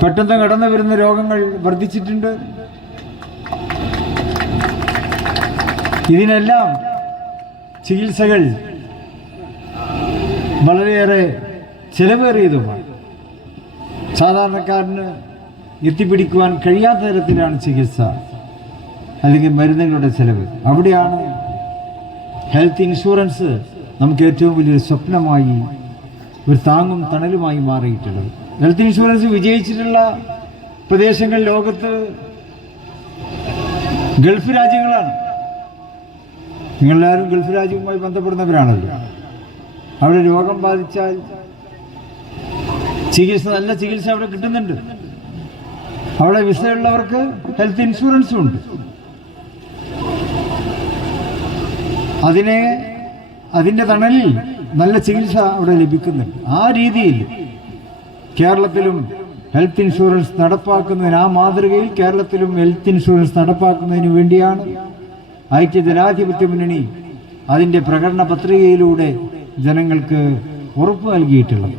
പെട്ടെന്ന് കടന്നു വരുന്ന രോഗങ്ങൾ വർദ്ധിച്ചിട്ടുണ്ട്. ഇതിനെല്ലാം ചികിത്സകൾ വളരെയേറെ ചെലവേറിയതുമാണ്. സാധാരണക്കാരന് എത്തിപ്പിടിക്കുവാൻ കഴിയാത്ത തരത്തിലാണ് ചികിത്സ അല്ലെങ്കിൽ മരുന്നുകളുടെ ചെലവ്. അവിടെയാണ് ഹെൽത്ത് ഇൻഷുറൻസ് നമുക്ക് ഏറ്റവും വലിയൊരു സ്വപ്നമായി, ഒരു താങ്ങും തണലുമായി മാറിയിട്ടുള്ളത്. ഹെൽത്ത് ഇൻഷുറൻസ് വിജയിച്ചിട്ടുള്ള പ്രദേശങ്ങൾ ലോകത്ത് ഗൾഫ് രാജ്യങ്ങളാണ്. നിങ്ങളെല്ലാവരും ഗൾഫ് രാജ്യവുമായി ബന്ധപ്പെടുന്നവരാണല്ലോ. അവിടെ രോഗം ബാധിച്ചാൽ നല്ല ചികിത്സ അവിടെ കിട്ടുന്നുണ്ട്. അവിടെ വിസയുള്ളവർക്ക് ഹെൽത്ത് ഇൻഷുറൻസും ഉണ്ട്. അതിൻ്റെ തണലിൽ നല്ല ചികിത്സ അവിടെ ലഭിക്കുന്നുണ്ട്. ആ രീതിയിൽ കേരളത്തിലും ഹെൽത്ത് ഇൻഷുറൻസ് നടപ്പാക്കുന്നതിന്, ആ മാതൃകയിൽ കേരളത്തിലും ഹെൽത്ത് ഇൻഷുറൻസ് നടപ്പാക്കുന്നതിന് വേണ്ടിയാണ് ഐക്യജനാധിപത്യ മുന്നണി അതിൻ്റെ പ്രകടന പത്രികയിലൂടെ ജനങ്ങൾക്ക് ഉറപ്പ് നൽകിയിട്ടുള്ളത്.